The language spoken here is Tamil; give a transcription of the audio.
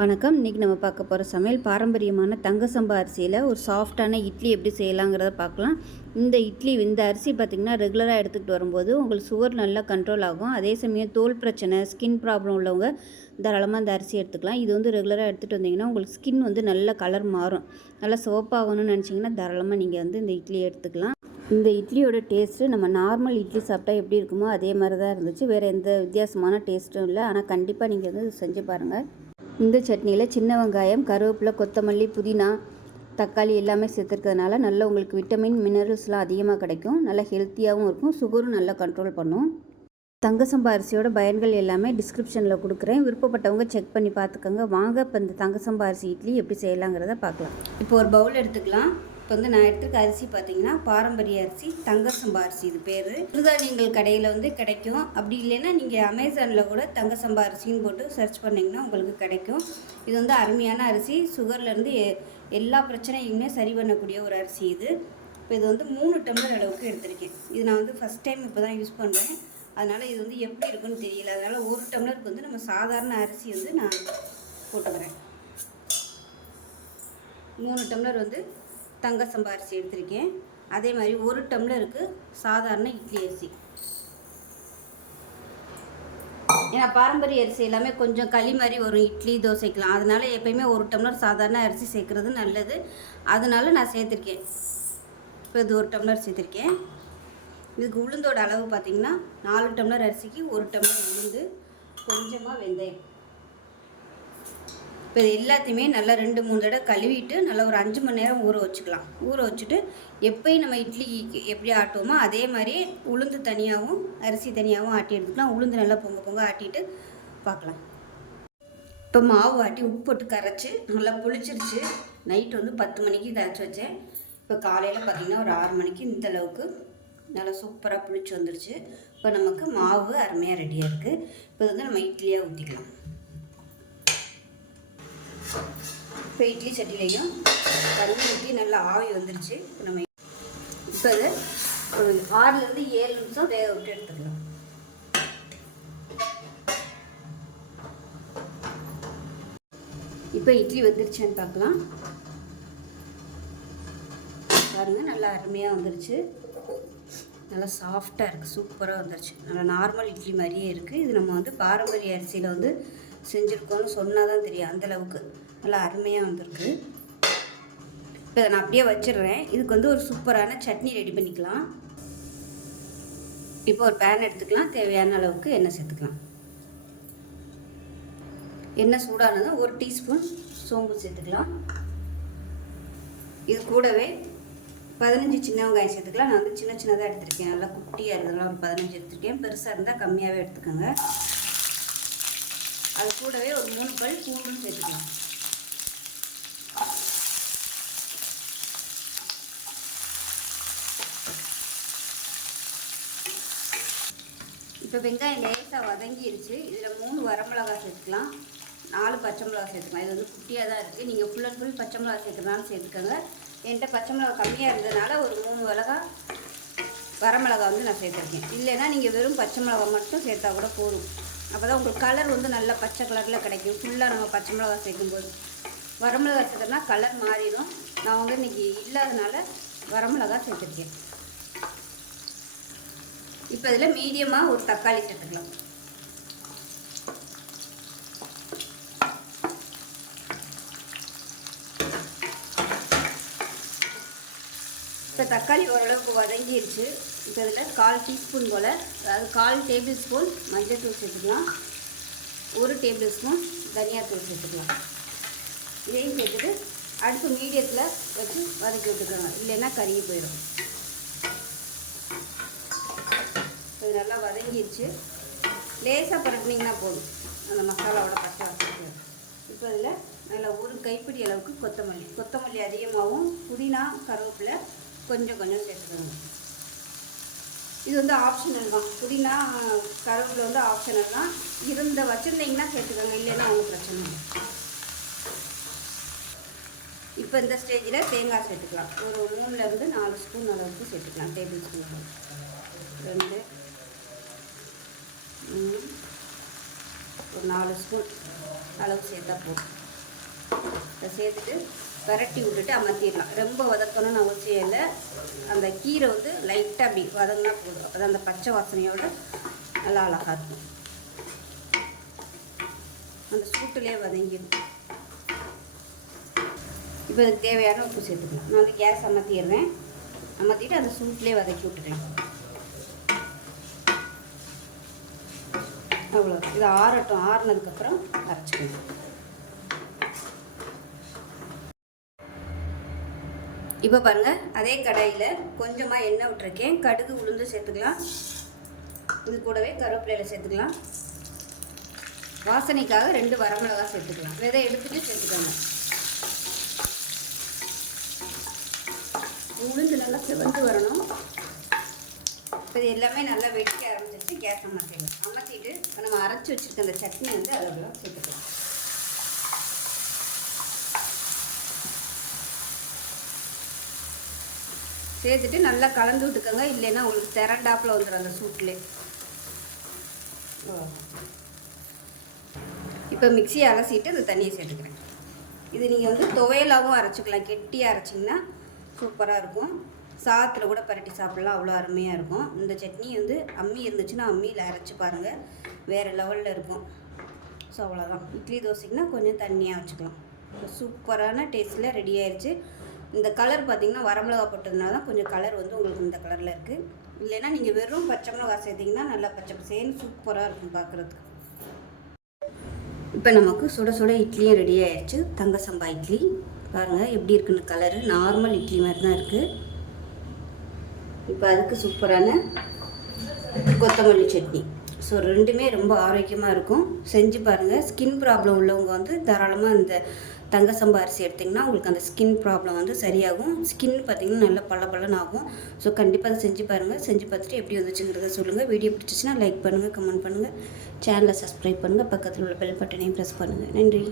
வணக்கம். இன்றைக்கி நம்ம பார்க்க போகிற சமையல் பாரம்பரியமான தங்க சம்பா அரிசியில் ஒரு சாஃப்டான இட்லி எப்படி செய்யலாங்கிறத பார்க்கலாம். இந்த இட்லி இந்த அரிசி பார்த்திங்கன்னா ரெகுலராக எடுத்துக்கிட்டு வரும்போது உங்களுக்கு சுகர் நல்லா கண்ட்ரோல் ஆகும். அதே சமயம் தோல் பிரச்சனை ஸ்கின் ப்ராப்ளம் உள்ளவங்க தாராளமாக இந்த அரிசி எடுத்துக்கலாம். இது வந்து ரெகுலராக எடுத்துகிட்டு வந்தீங்கன்னா உங்களுக்கு ஸ்கின் வந்து நல்ல கலர் மாறும். நல்லா சிவப்பாகணும்னு நினச்சிங்கன்னா தாராளமாக நீங்கள் வந்து இந்த இட்லி எடுத்துக்கலாம். இந்த இட்லியோட டேஸ்ட்டு நம்ம நார்மல் இட்லி சாப்பிட்டா எப்படி இருக்குமோ அதே மாதிரி தான் இருந்துச்சு. வேறு எந்த வித்தியாசமான டேஸ்ட்டும் இல்லை. ஆனால் கண்டிப்பாக நீங்கள் வந்து செஞ்சு பாருங்கள் இந்த சட்னியில் சின்ன வெங்காயம் கருவேப்பிலை கொத்தமல்லி புதினா தக்காளி எல்லாமே சேர்த்துருக்கிறதுனால நல்ல உங்களுக்கு விட்டமின் மினரல்ஸ்லாம் அதிகமாக கிடைக்கும். நல்லா ஹெல்த்தியாகவும் இருக்கும். சுகரும் நல்லா கண்ட்ரோல் பண்ணும். தங்க சம்பா அரிசியோட பயன்கள் எல்லாமே டிஸ்கிரிப்ஷனில் கொடுக்குறேன். விருப்பப்பட்டவங்க செக் பண்ணி பார்த்துக்கோங்க. வாங்க இப்போ இந்த தங்க சம்பா அரிசி இட்லி எப்படி செய்யலாங்கிறத பார்க்கலாம். இப்போ ஒரு பவுல் எடுத்துக்கலாம். இப்போ வந்து நான் எடுத்துருக்க அரிசி பார்த்தீங்கன்னா பாரம்பரிய அரிசி தங்க சம்பா அரிசி இது பேர். சிறுதானியங்கள் கடையில் வந்து கிடைக்கும். அப்படி இல்லைன்னா நீங்கள் அமேசானில் கூட தங்க சம்பா அரிசின்னு போட்டு சர்ச் பண்ணிங்கன்னா உங்களுக்கு கிடைக்கும். இது வந்து அருமையான அரிசி. சுகர்லேருந்து எல்லா பிரச்சனையுமே சரி பண்ணக்கூடிய ஒரு அரிசி இது. இப்போ இது வந்து மூணு டம்ளர் அளவுக்கு எடுத்திருக்கேன். இது நான் வந்து ஃபஸ்ட் டைம் இப்போ தான் யூஸ் பண்ணுறேன் அதனால் இது வந்து எப்படி இருக்குன்னு தெரியல. அதனால் ஒரு டம்ளருக்கு வந்து நம்ம சாதாரண அரிசி வந்து நான் போட்டுக்கிறேன். மூணு டம்ளர் வந்து தங்க சம்பா அரிசி எடுத்திருக்கேன். அதே மாதிரி ஒரு டம்ளருக்கு சாதாரண இட்லி அரிசி. ஏன்னா பாரம்பரிய அரிசி எல்லாமே கொஞ்சம் களி மாதிரி வரும். இட்லி தோசைக்கெலாம் அதனால் எப்பயுமே ஒரு டம்ளர் சாதாரண அரிசி சேர்க்குறது நல்லது. அதனால நான் சேர்த்துருக்கேன். இப்போ இது ஒரு டம்ளர் சேர்த்துருக்கேன். இதுக்கு உளுந்தோட அளவு பார்த்திங்கன்னா நாலு டம்ளர் அரிசிக்கு ஒரு டம்ளர் உளுந்து கொஞ்சமாக வெந்தயம். இப்போ இது எல்லாத்தையுமே நல்லா ரெண்டு மூணு தடவை கழுவிட்டு நல்லா ஒரு அஞ்சு மணி நேரம் ஊற வச்சுக்கலாம். ஊற வச்சுட்டு எப்பயும் நம்ம இட்லி எப்படி ஆட்டுவோமோ அதே மாதிரி உளுந்து தனியாகவும் அரிசி தனியாகவும் ஆட்டி எடுத்துக்கலாம். உளுந்து நல்லா பொங்க பொங்க ஆட்டிட்டு பார்க்கலாம். இப்போ மாவு ஆட்டி உப்பு போட்டு கரைச்சி நல்லா புளிச்சிருச்சு. நைட் வந்து பத்து மணிக்கு கரைச்சி வச்சேன். இப்போ காலையில் பார்த்திங்கன்னா ஒரு ஆறு மணிக்கு இந்த அளவுக்கு நல்லா சூப்பராக புளிச்சு வந்துருச்சு. இப்போ நமக்கு மாவு அருமையாக ரெடியாக இருக்குது இப்போ வந்து நம்ம இட்லியாக ஊற்றிக்கலாம் இப்போ இட்லி சட்டிலையும் தண்ணி ஊற்றி நல்லா ஆவி வந்துருச்சு. இப்போ நம்ம இப்போ அதை ஒரு ஆறுலேருந்து ஏழு நிமிஷம் வேக விட்டு எடுத்துக்கலாம். இப்போ இட்லி வந்துருச்சான்னு பார்க்கலாம். பாருங்கள் நல்லா அருமையாக வந்துருச்சு. நல்லா சாஃப்டாக இருக்குது சூப்பராக வந்துருச்சு. நல்லா நார்மல் இட்லி மாதிரியே இருக்குது இது நம்ம வந்து பாரம்பரிய அரிசியில் வந்து செஞ்சுருக்கோம்னு சொன்னால் தான் தெரியும் அந்தளவுக்கு நல்லா அருமையாக வந்திருக்கு. இப்போ நான் அப்படியே வச்சிடுறேன். இதுக்கு வந்து ஒரு சூப்பரான சட்னி ரெடி பண்ணிக்கலாம். இப்போ ஒரு பேன் எடுத்துக்கலாம். தேவையான அளவுக்கு எண்ணெய் சேர்த்துக்கலாம். எண்ணெய் சூடானதும் ஒரு டீஸ்பூன் சோம்பு சேர்த்துக்கலாம். இது கூடவே பதினஞ்சு சின்ன வெங்காயம் சேர்த்துக்கலாம். நான் வந்து சின்ன சின்னதாக எடுத்திருக்கேன். நல்லா குட்டியாக இருந்ததுலாம் ஒரு பதினஞ்சு எடுத்திருக்கேன். பெருசாக இருந்தால் கம்மியாகவே எடுத்துக்கோங்க. அது கூடவே ஒரு மூணு பல் பூண்டும் சேர்த்துக்கலாம். இப்போ வெங்காயம் லேசாக வதங்கிடுச்சு இதில் மூணு வரமிளகா சேர்த்துக்கலாம். நாலு பச்சை மிளகா சேர்த்துக்கலாம். இது வந்து குட்டியாக தான் இருக்குது நீங்கள் ஃபுல் அண்ட் ஃபுல் பச்சை மிளகா சேர்க்குறதுனாலும் சேர்த்துக்கோங்க. என்கிட்ட பச்சை மிளகா கம்மியாக இருந்ததுனால ஒரு மூணு மிளகா வரமிளகா வந்து நான் சேர்த்துருக்கேன். இல்லைன்னா நீங்கள் வெறும் பச்சை மிளகா மட்டும் சேர்த்தா கூட போதும். அப்போ தான் உங்களுக்கு கலர் வந்து நல்லா பச்சை கலரில் கிடைக்கும். ஃபுல்லாக நம்ம பச்சை மிளகா சேர்க்கும்போது. வரமிளகா சேர்த்தோம்னா கலர் மாறிடும். நான் வந்து இன்றைக்கி இல்லாதனால வரமிளகா சேர்த்துருக்கேன். இப்போ இதில் மீடியமாக ஒரு தக்காளி சேர்த்துக்கலாம். இப்போ தக்காளி ஓரளவுக்கு வதங்கிடுச்சு இப்போ இதில் கால் டீஸ்பூன் போல் அதாவது கால் டேபிள் ஸ்பூன் மஞ்சள் தூள் சேர்த்துக்கலாம். ஒரு டேபிள் ஸ்பூன் தனியாத்தூள் சேர்த்துக்கலாம். இதையும் சேர்த்துட்டு அடுத்து மீடியத்தில் வச்சு வதக்கி விட்டுக்கலாம். இல்லைன்னா கருகி போயிடும். இது நல்லா வதங்கிடுச்சு லேசாக பரட்டினீங்கன்னா போதும். அந்த மசாலாவோட பச்சை இப்போ இதில் நல்லா ஒரு கைப்பிடி அளவுக்கு கொத்தமல்லி. கொத்தமல்லி அதிகமாகவும் புதினா கருவேப்பிலை கொஞ்சம் கொஞ்சம் சேர்த்துக்கோங்க இது வந்து ஆப்ஷனல் தான். புதினா கருவேப்பிலை வந்து ஆப்ஷனல் தான். இருந்த வச்சுருந்தீங்கன்னா சேர்த்துக்கோங்க இல்லைன்னா ஒன்றும் பிரச்சனை இல்லை. இப்போ இந்த ஸ்டேஜில் தேங்காய் சேர்த்துக்கலாம். ஒரு மூணுலேருந்து நாலு ஸ்பூன் அளவுக்கு சேர்த்துக்கலாம். டேபிள் ஸ்பூன் அளவுக்கு. ரெண்டு. மூணு. ஒரு நாலு ஸ்பூன் அளவு சேர்த்தா போதும். இதை சேர்த்துட்டு விரட்டி விட்டுட்டு அமர்த்திடலாம். ரொம்ப வதக்கணும்னு அவசியம் இல்லை. அந்த கீரை வந்து லைட்டாக அப்படி வதங்கினா போதும். அது அந்த பச்சை வாசனையோட நல்லா அழகாக இருக்கும் அந்த சூட்டுலேயே வதங்கிடும். இப்போ அதுக்கு தேவையான உப்பு சேர்த்துக்கலாம். நான் வந்து கேஸ் அமர்த்திடுறேன். அமர்த்திட்டு அந்த சூட்லேயே வதக்கி விட்டுறேன் அவ்வளோ இது ஆறட்டும். ஆறுனதுக்கப்புறம் அரைச்சிக்கணும் இப்போ பாருங்கள் அதே கடாயில் கொஞ்சமாக எண்ணெய் விட்டுருக்கேன். கடுகு உளுந்து சேர்த்துக்கலாம். இது கூடவே கருவேப்பிலையில் சேர்த்துக்கலாம். வாசனைக்காக ரெண்டு வரமிளகா சேர்த்துக்கலாம். விதை எடுத்துட்டு சேர்த்துக்கோங்க. உளுந்து நல்லா செவந்து வரணும். இப்போ இது எல்லாமே நல்லா வெடிக்க ஆரம்பிச்சிருச்சு. கேஸ் அமர்த்திடலாம். அமர்த்திட்டு இப்போ நம்ம அரைச்சி வச்சுருக்க அந்த சட்னி வந்து அதெல்லாம் சேர்த்துக்கலாம். சேர்த்துட்டு நல்லா கலந்து விட்டுக்கோங்க. இல்லைன்னா உங்களுக்கு திரண்டாப்பில் வந்துடும் அந்த சூட்லேயே இப்போ மிக்சியை அலசிட்டு அந்த தண்ணியை சேர்த்துக்கிறேன். இது நீங்கள் வந்து துவையலாகவும் அரைச்சிக்கலாம். கெட்டியாக அரைச்சிங்கன்னா சூப்பராக இருக்கும். சாத்தில் கூட பரட்டி சாப்பிட்லாம். அவ்வளோ அருமையாக இருக்கும். இந்த சட்னி வந்து அம்மி இருந்துச்சுன்னா அம்மியில் அரைச்சி பாருங்கள் வேறு லெவலில் இருக்கும். ஸோ அவ்வளோதான். இட்லி தோசைக்குன்னா கொஞ்சம் தண்ணியாக வச்சுக்கலாம். சூப்பரான டேஸ்ட்டில் ரெடி ஆயிடுச்சு இந்த கலர் பார்த்திங்கன்னா வரமிளகா போட்டதுனால தான் கொஞ்சம் கலர் வந்து உங்களுக்கு இந்த கலரில் இருக்குது இல்லைன்னா நீங்கள் வெறும் பச்சை மிளகா சேர்த்திங்கன்னா நல்லா பச்சை பசேன்னு சூப்பராக இருக்கும் பார்க்குறதுக்கு இப்போ நமக்கு சுட சுட இட்லியும் ரெடி ஆயிடுச்சு. தங்க சம்பா இட்லி. பாருங்கள் எப்படி இருக்குன்னு கலரு நார்மல் இட்லி மாதிரி தான் இருக்குது இப்போ அதுக்கு சூப்பரான கொத்தமல்லி சட்னி. ஸோ ரெண்டுமே ரொம்ப ஆரோக்கியமாக இருக்கும். செஞ்சு பாருங்கள் ஸ்கின் ப்ராப்ளம் உள்ளவங்க வந்து தாராளமாக இந்த தங்க சம்பா அரிசி எடுத்திங்கன்னா உங்களுக்கு அந்த ஸ்கின் ப்ராப்ளம் வந்து சரியாகும். ஸ்கின் பார்த்திங்கன்னா நல்லா பல ஆகும் ஸோ கண்டிப்பாக அதை செஞ்சு பாருங்கள் செஞ்சு பார்த்துட்டு எப்படி வந்துச்சுங்கிறத சொல்லுங்கள் வீடியோ பிடிச்சிச்சின்னா லைக் பண்ணுங்கள் கமெண்ட் பண்ணுங்கள் சேனலை சப்ஸ்கிரைப் பண்ணுங்கள் பக்கத்தில் உள்ள பெல் பட்டனையும் ப்ரெஸ் பண்ணுங்கள் நன்றி.